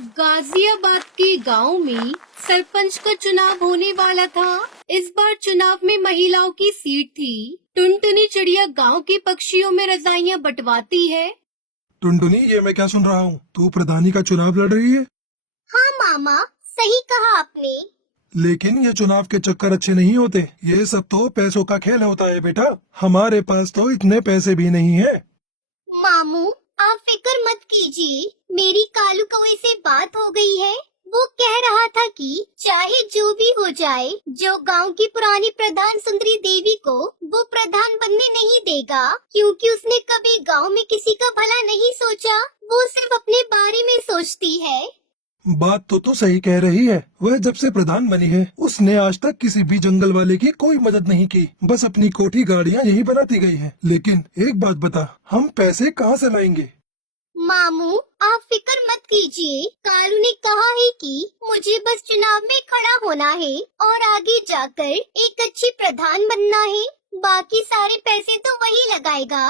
गाजियाबाद के गांव में सरपंच का चुनाव होने वाला था। इस बार चुनाव में महिलाओं की सीट थी। टुनटुनी चिड़िया गांव के पक्षियों में रजाइयां बंटवाती है। टुनटुनी, ये मैं क्या सुन रहा हूँ? तू प्रधानी का चुनाव लड़ रही है? हाँ मामा, सही कहा आपने। लेकिन ये चुनाव के चक्कर अच्छे नहीं होते। ये सब तो पैसों का खेल होता है बेटा। हमारे पास तो इतने पैसे भी नहीं है। मामू, आप फिक्र मत कीजिए, मेरी कालू कौवे से बात हो गई है। वो कह रहा था कि चाहे जो भी हो जाए, जो गांव की पुरानी प्रधान सुंदरी देवी को वो प्रधान बनने नहीं देगा, क्योंकि उसने कभी गांव में किसी का भला नहीं सोचा। वो सिर्फ अपने बारे में सोचती है। बात तो तू सही कह रही है। वह जब से प्रधान बनी है, उसने आज तक किसी भी जंगल वाले की कोई मदद नहीं की। बस अपनी कोठी गाड़ियाँ यही बनाती गई है। लेकिन एक बात बता, हम पैसे कहाँ से लाएंगे? मामू, आप फिक्र मत कीजिए। कालू ने कहा है कि मुझे बस चुनाव में खड़ा होना है और आगे जाकर एक अच्छी प्रधान बनना है। बाकी सारे पैसे तो वही लगाएगा।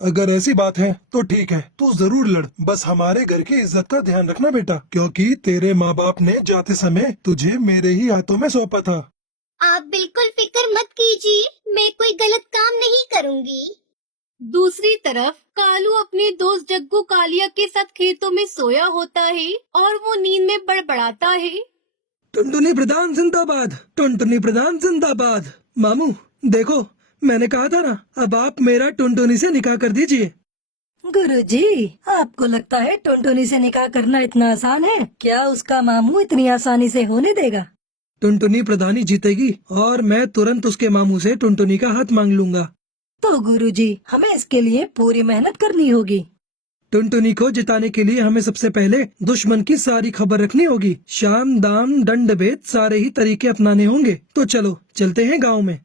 अगर ऐसी बात है तो ठीक है, तू जरूर लड़। बस हमारे घर की इज्जत का ध्यान रखना बेटा, क्योंकि तेरे माँ बाप ने जाते समय तुझे मेरे ही हाथों में सौंपा था। आप बिल्कुल फिक्र मत कीजिए, मैं कोई गलत काम नहीं करूँगी। दूसरी तरफ कालू अपने दोस्त जग्गू कालिया के साथ खेतों में सोया होता है और वो नींद में बड़बड़ाता है। टुनटुनी प्रधान जिंदाबाद, टुनटुनी प्रधान जिंदाबाद। मामू देखो, मैंने कहा था ना, अब आप मेरा टुनटुनी से निकाह कर दीजिए। गुरुजी, आपको लगता है टुनटुनी से निकाह करना इतना आसान है? क्या उसका मामू इतनी आसानी से होने देगा? टुनटुनी प्रधानी जीतेगी और मैं तुरंत उसके मामू से टुनटुनी का हाथ मांग लूंगा। तो गुरुजी, हमें इसके लिए पूरी मेहनत करनी होगी। टुनटुनी को जिताने के लिए हमें सबसे पहले दुश्मन की सारी खबर रखनी होगी। शाम दाम दंड भेद सारे ही तरीके अपनाने होंगे। तो चलो चलते हैं गांव में।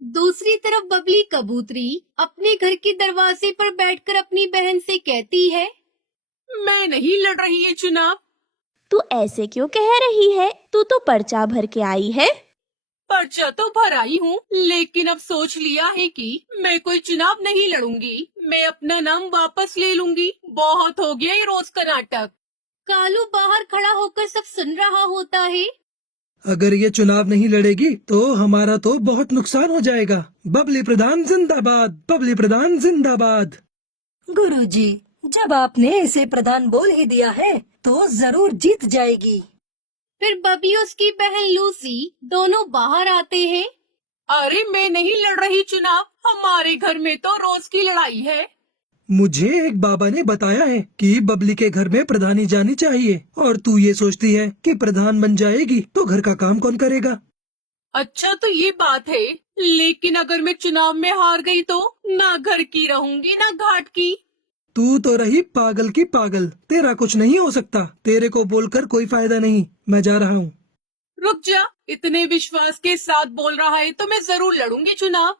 दूसरी तरफ बबली कबूतरी अपने घर के दरवाजे पर बैठकर अपनी बहन से कहती है, मैं नहीं लड़ रही है चुनाव। तू ऐसे क्यों कह रही है? तू तो पर्चा भर के आई है। पर्चा तो भर आई हूँ, लेकिन अब सोच लिया है कि मैं कोई चुनाव नहीं लड़ूंगी। मैं अपना नाम वापस ले लूंगी। बहुत हो गया ये रोज का नाटक। कालू बाहर खड़ा होकर सब सुन रहा होता है। अगर ये चुनाव नहीं लड़ेगी तो हमारा तो बहुत नुकसान हो जाएगा। बबली प्रधान जिंदाबाद, बबली प्रधान जिंदाबाद। गुरुजी, जब आपने इसे प्रधान बोल ही दिया है तो जरूर जीत जाएगी। फिर बबली और उसकी बहन लूसी दोनों बाहर आते हैं। अरे मैं नहीं लड़ रही चुनाव, हमारे घर में तो रोज की लड़ाई है। मुझे एक बाबा ने बताया है कि बबली के घर में प्रधानी जानी चाहिए, और तू ये सोचती है कि प्रधान बन जाएगी तो घर का काम कौन करेगा? अच्छा तो ये बात है, लेकिन अगर मैं चुनाव में हार गई तो ना घर की रहूंगी ना घाट की। तू तो रही पागल की पागल, तेरा कुछ नहीं हो सकता। तेरे को बोलकर कोई फायदा नहीं, मैं जा रहा हूँ। रुक जा, इतने विश्वास के साथ बोल रहा है तो मैं जरूर लड़ूंगी चुनाव।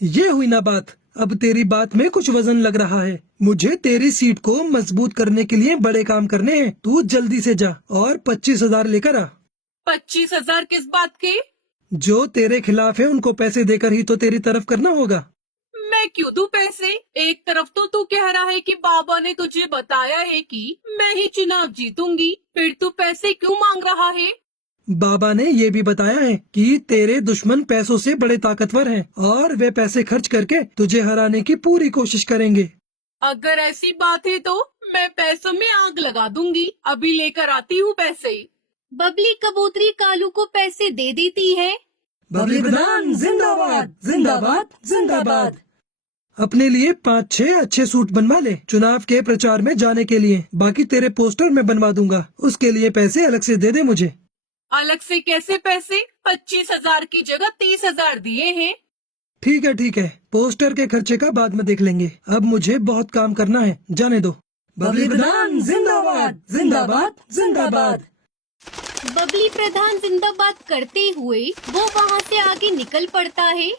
ये हुई ना बात। अब तेरी बात में कुछ वजन लग रहा है। मुझे तेरी सीट को मजबूत करने के लिए बड़े काम करने हैं। तू जल्दी से जा और 25,000 लेकर आ। 25,000 किस बात के? जो तेरे खिलाफ है उनको पैसे देकर ही तो तेरी तरफ करना होगा। मैं क्यों दूं पैसे? एक तरफ तो तू कह रहा है कि बाबा ने तुझे बताया है कि मैं ही चुनाव जीतूंगी, फिर तू पैसे क्यों मांग रहा है? बाबा ने ये भी बताया है कि तेरे दुश्मन पैसों से बड़े ताकतवर हैं और वे पैसे खर्च करके तुझे हराने की पूरी कोशिश करेंगे। अगर ऐसी बात है तो मैं पैसों में आग लगा दूंगी। अभी लेकर आती हूँ पैसे। बबली कबूतरी कालू को पैसे दे देती है। बबली प्रधान जिंदाबाद, जिंदाबाद, जिंदाबाद। अपने लिए 5-6 अच्छे सूट बनवा ले चुनाव के प्रचार में जाने के लिए। बाकी तेरे पोस्टर मैं बनवा दूंगा, उसके लिए पैसे अलग से दे दे मुझे। अलग से कैसे पैसे? 25,000 की जगह 30,000 दिए हैं। ठीक है, पोस्टर के खर्चे का बाद में देख लेंगे। अब मुझे बहुत काम करना है, जाने दो। बबली प्रधान जिंदाबाद, जिंदाबाद, जिंदाबाद। बबली प्रधान जिंदाबाद करते हुए वो वहाँ से आगे निकल पड़ता है।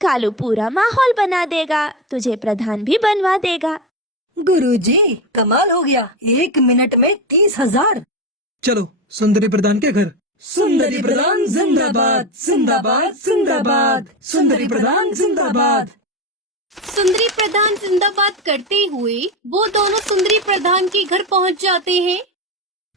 कालू पूरा माहौल बना देगा, तुझे प्रधान भी बनवा देगा। गुरुजी, कमाल हो गया। 1 मिनट में 30,000। चलो सुंदरी प्रधान के घर। सुंदरी प्रधान जिंदाबाद, जिंदाबाद, जिंदाबाद। सुंदरी प्रधान जिंदाबाद। सुंदरी प्रधान जिंदाबाद करते हुए वो दोनों सुंदरी प्रधान के घर पहुंच जाते हैं।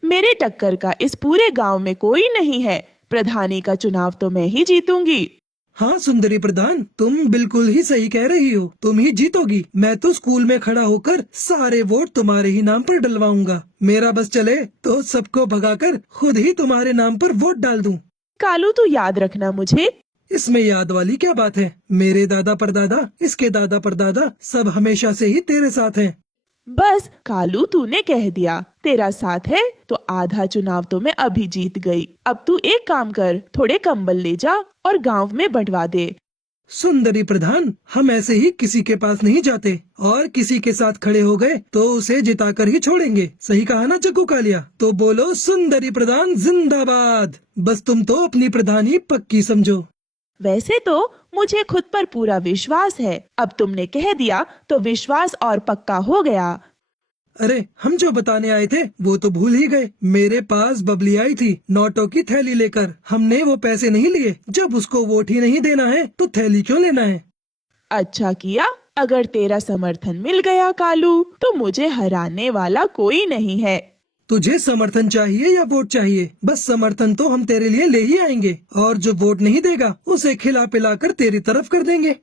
मेरे टक्कर का इस पूरे गांव में कोई नहीं है। प्रधानी का चुनाव तो मैं ही जीतूंगी। हाँ सुंदरी प्रधान, तुम बिल्कुल ही सही कह रही हो, तुम ही जीतोगी। मैं तो स्कूल में खड़ा होकर सारे वोट तुम्हारे ही नाम पर डलवाऊंगा। मेरा बस चले तो सबको भगाकर खुद ही तुम्हारे नाम पर वोट डाल दूं। कालू तू याद रखना मुझे। इसमें याद वाली क्या बात है? मेरे दादा परदादा, इसके दादा परदादा सब हमेशा से ही तेरे साथ हैं। बस कालू तूने कह दिया तेरा साथ है तो आधा चुनाव तो मैं अभी जीत गई। अब तू एक काम कर, थोड़े कंबल ले जा और गांव में बंटवा दे। सुंदरी प्रधान, हम ऐसे ही किसी के पास नहीं जाते और किसी के साथ खड़े हो गए तो उसे जिताकर ही छोड़ेंगे। सही कहा ना जग्गू कालिया? तो बोलो सुंदरी प्रधान जिंदाबाद। बस तुम तो अपनी प्रधानी पक्की समझो। वैसे तो मुझे खुद पर पूरा विश्वास है। अब तुमने कह दिया तो विश्वास और पक्का हो गया। अरे हम जो बताने आए थे वो तो भूल ही गए। मेरे पास बबली आई थी नोटों की थैली लेकर। हमने वो पैसे नहीं लिए। जब उसको वोट ही नहीं देना है तो थैली क्यों लेना है? अच्छा किया। अगर तेरा समर्थन मिल गया कालू तो मुझे हराने वाला कोई नहीं है। तुझे समर्थन चाहिए या वोट चाहिए? बस समर्थन तो हम तेरे लिए ले ही आएंगे और जो वोट नहीं देगा उसे खिला पिला कर तेरी तरफ कर देंगे।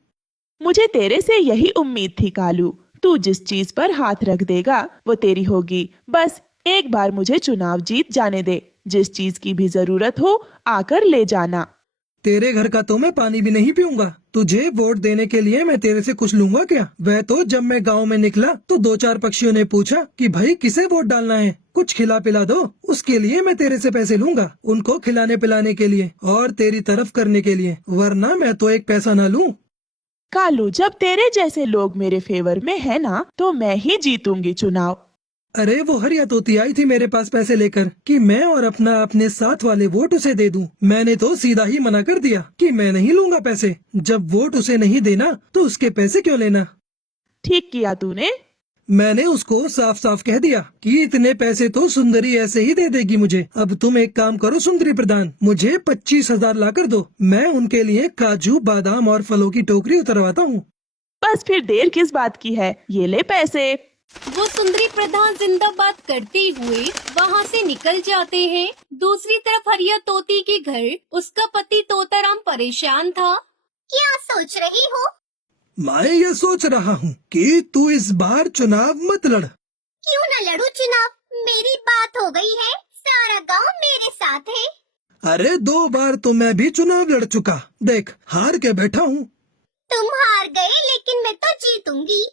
मुझे तेरे से यही उम्मीद थी कालू। तू जिस चीज पर हाथ रख देगा वो तेरी होगी। बस एक बार मुझे चुनाव जीत जाने दे। जिस चीज की भी जरूरत हो आकर ले जाना। तेरे घर का तो मैं पानी भी नहीं पीऊंगा। तुझे वोट देने के लिए मैं तेरे से कुछ लूंगा क्या? वह तो जब मैं गांव में निकला तो 2-4 पक्षियों ने पूछा कि भाई किसे वोट डालना है, कुछ खिला पिला दो। उसके लिए मैं तेरे से पैसे लूंगा, उनको खिलाने पिलाने के लिए और तेरी तरफ करने के लिए, वरना मैं तो एक पैसा ना लूं। कालू जब तेरे जैसे लोग मेरे फेवर में है ना तो मैं ही जीतूंगी चुनाव। अरे वो हरिया तोती आई थी मेरे पास पैसे लेकर कि मैं और अपने साथ वाले वोट उसे दे दूं। मैंने तो सीधा ही मना कर दिया कि मैं नहीं लूंगा पैसे। जब वोट उसे नहीं देना तो उसके पैसे क्यों लेना? ठीक किया तूने। मैंने उसको साफ साफ कह दिया कि इतने पैसे तो सुंदरी ऐसे ही दे देगी मुझे। अब तुम एक काम करो सुंदरी प्रधान, मुझे 25,000 ला कर दो। मैं उनके लिए काजू बादाम और फलों की टोकरी उतरवाता हूँ। बस फिर देर किस बात की है, ये ले पैसे। वो सुंदरी प्रधान जिंदाबाद करते हुए वहाँ से निकल जाते हैं। दूसरी तरफ हरिया तोती के घर उसका पति तोताराम परेशान था। क्या सोच रही हो? मैं ये सोच रहा हूँ कि तू इस बार चुनाव मत लड़। क्यों न लड़ू चुनाव? मेरी बात हो गई है, सारा गांव मेरे साथ है। अरे 2 बार तो मैं भी चुनाव लड़ चुका, देख हार के बैठा हूँ। तुम हार गए लेकिन मैं तो जीतूंगी।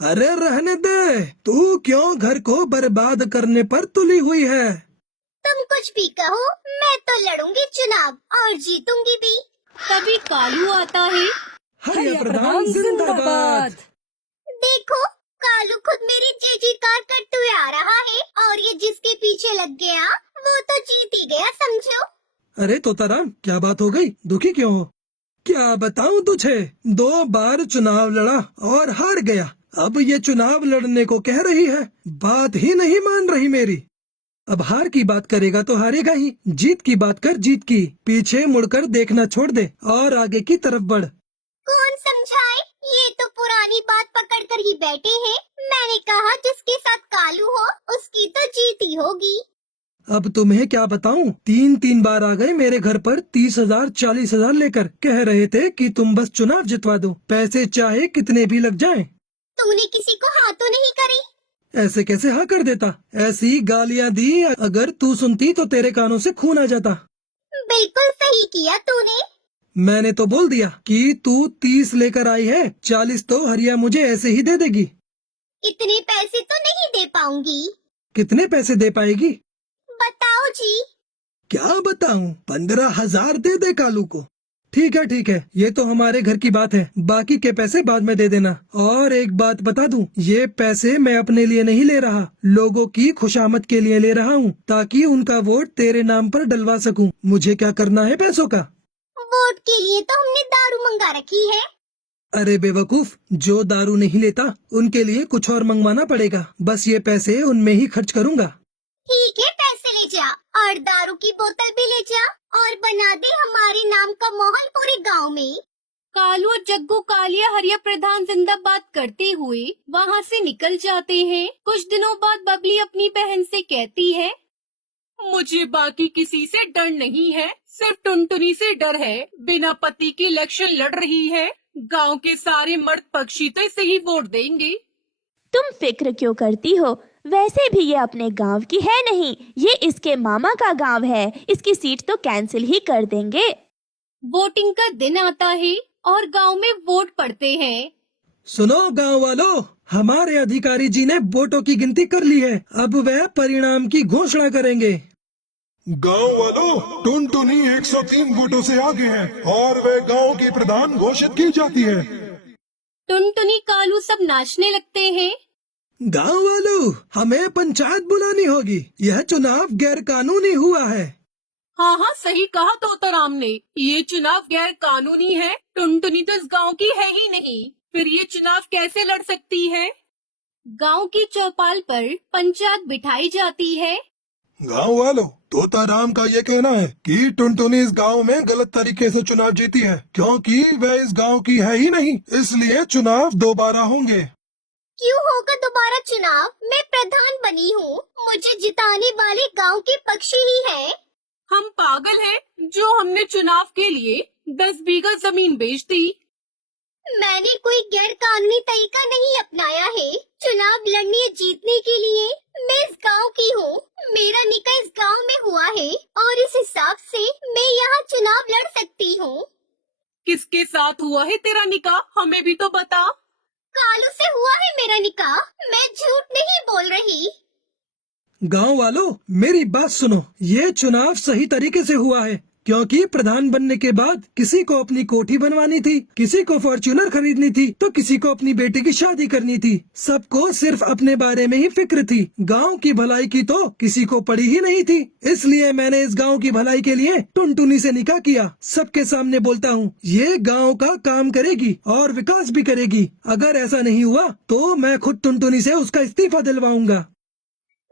अरे रहने दे, तू क्यों घर को बर्बाद करने पर तुली हुई है? तुम कुछ भी कहो, मैं तो लड़ूंगी चुनाव और जीतूंगी भी। तभी कालू आता है। हरिया प्रधान जिंदाबाद। देखो कालू खुद मेरी जय-जयकार करते हुए आ रहा है और ये जिसके पीछे लग गया वो तो जीत ही गया समझो। अरे तोताराम क्या बात हो गई? दुखी क्यों हो? क्या बताऊं तुझे, 2 बार चुनाव लड़ा और हार गया। अब ये चुनाव लड़ने को कह रही है, बात ही नहीं मान रही मेरी। अब हार की बात करेगा तो हारेगा ही। जीत की बात कर, जीत की। पीछे मुड़कर देखना छोड़ दे और आगे की तरफ बढ़। कौन समझाए? ये तो पुरानी बात पकड़ कर ही बैठे हैं। मैंने कहा जिसके साथ कालू हो उसकी तो जीत ही होगी। अब तुम्हें क्या बताऊं, 3 बार आ गए मेरे घर पर 30,000 40,000 लेकर। कह रहे थे कि तुम बस चुनाव जितवा दो, पैसे चाहे कितने भी लग जाएं। तूने किसी को हाँ तो नहीं करी? ऐसे कैसे हाँ कर देता? ऐसी गालियां दी, अगर तू सुनती तो तेरे कानों से खून आ जाता। बिल्कुल सही किया तूने। मैंने तो बोल दिया कि तू 30 लेकर आई है, 40 तो हरिया मुझे ऐसे ही दे देगी। इतने पैसे तो नहीं दे पाऊंगी। कितने पैसे दे पाएगी? बताओ जी। क्या बताऊं, 15,000 दे दे कालू को। ठीक है, ये तो हमारे घर की बात है। बाकी के पैसे बाद में दे देना। और एक बात बता दूं, ये पैसे मैं अपने लिए नहीं ले रहा, लोगों की खुशामद के लिए ले रहा हूँ, ताकि उनका वोट तेरे नाम पर डलवा सकूं। मुझे क्या करना है पैसों का? वोट के लिए तो हमने दारू मंगा रखी है। अरे बेवकूफ, जो दारू नहीं लेता उनके लिए कुछ और मंगवाना पड़ेगा। बस ये पैसे उनमें ही खर्च करूँगा। ठीक है, पैसे ले जा और दारू की बोतल भी ले जा और बना दे हमारे नाम का माहौल पूरे गांव में। कालू और जग्गू कालिया हरिया प्रधान जिंदाबाद करते हुए वहाँ से निकल जाते हैं। कुछ दिनों बाद बबली अपनी बहन से कहती है, मुझे बाकी किसी से डर नहीं है, सिर्फ टुनटुनी से डर है। बिना पति के इलेक्शन लड़ रही है। गांव के सारे मर्द पक्षी तो इसे ही वोट देंगे। तुम फिक्र क्यों करती हो? वैसे भी ये अपने गांव की है नहीं, ये इसके मामा का गांव है। इसकी सीट तो कैंसिल ही कर देंगे। वोटिंग का दिन आता है और गांव में वोट पड़ते हैं। सुनो गांव वालों, हमारे अधिकारी जी ने वोटों की गिनती कर ली है। अब वह परिणाम की घोषणा करेंगे। गांव वालों, टुनटुनी 103 वोटों से आगे है और वह गांव की प्रधान घोषित की जाती है। टुनटुनी कालू सब नाचने लगते हैं। गांव वालों, हमें पंचायत बुलानी होगी। यह चुनाव गैर कानूनी हुआ है। हाँ हाँ, सही कहा तोताराम ने। ये चुनाव गैर कानूनी है। टुनटुनी तो इस गांव की है ही नहीं, फिर ये चुनाव कैसे लड़ सकती है? गांव की चौपाल पर पंचायत बिठाई जाती है। गांव वालों, तोताराम का ये कहना है कि टुनटुनी इस गांव में गलत तरीके से चुनाव जीती है, क्योंकि वह इस गांव की है ही नहीं, इसलिए चुनाव दोबारा होंगे। क्यों होगा दोबारा चुनाव? मैं प्रधान बनी हूँ, मुझे जिताने वाले गांव के पक्षी ही हैं। हम पागल हैं जो हमने चुनाव के लिए 10 बीघा जमीन बेच दी। मैंने कोई गैर कानूनी तरीका नहीं अपनाया है। चुनाव लड़ने या जीतने के लिए मैं इस गांव की हूँ। मेरा निकाह इस गांव में हुआ है और इस हिसाब से मैं यहाँ चुनाव लड़ सकती हूँ। किसके साथ हुआ है तेरा निकाह? हमें भी तो बता। कालू से हुआ है मेरा निकाह, मैं झूठ नहीं बोल रही। गांव वालों, मेरी बात सुनो। ये चुनाव सही तरीके से हुआ है, क्योंकि प्रधान बनने के बाद किसी को अपनी कोठी बनवानी थी, किसी को फॉर्च्यूनर खरीदनी थी, तो किसी को अपनी बेटी की शादी करनी थी। सबको सिर्फ अपने बारे में ही फिक्र थी। गांव की भलाई की तो किसी को पड़ी ही नहीं थी। इसलिए मैंने इस गांव की भलाई के लिए टुनटुनी से निकाह किया। सबके सामने बोलता हूँ, ये गांव का काम करेगी और विकास भी करेगी। अगर ऐसा नहीं हुआ तो मैं खुद टुनटुनी से उसका इस्तीफा दिलवाऊंगा।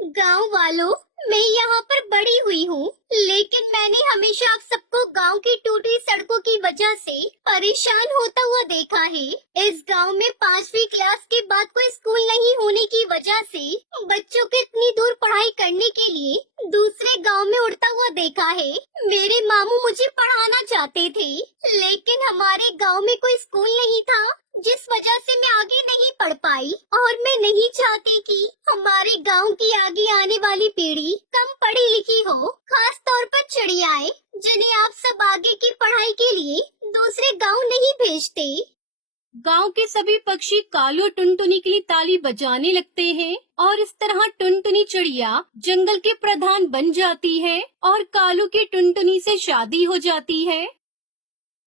गांव वालों, मैं यहाँ पर बड़ी हुई हूँ, लेकिन मैंने हमेशा आप सबको गांव की टूटी सड़कों की वजह से परेशान होता हुआ देखा है। इस गांव में 5वीं क्लास के बाद कोई स्कूल नहीं होने की वजह से बच्चों को इतनी दूर पढ़ाई करने के लिए दूसरे गांव में उड़ता हुआ देखा है। मेरे मामू मुझे पढ़ाना चाहते थे, लेकिन हमारे गांव में कोई स्कूल नहीं था, जिस वजह से मैं आगे नहीं पढ़ पाई। और मैं नहीं चाहती कि हमारे गांव की आगे आने वाली पीढ़ी कम पढ़ी लिखी हो, खास तौर पर चिड़ियाएं, जिन्हें आप सब आगे की पढ़ाई के लिए दूसरे गांव नहीं भेजते। गांव के सभी पक्षी कालू और टुनटुनी के लिए ताली बजाने लगते हैं और इस तरह टुनटुनी चिड़िया जंगल के प्रधान बन जाती है और कालू की टुनटुनी से शादी हो जाती है।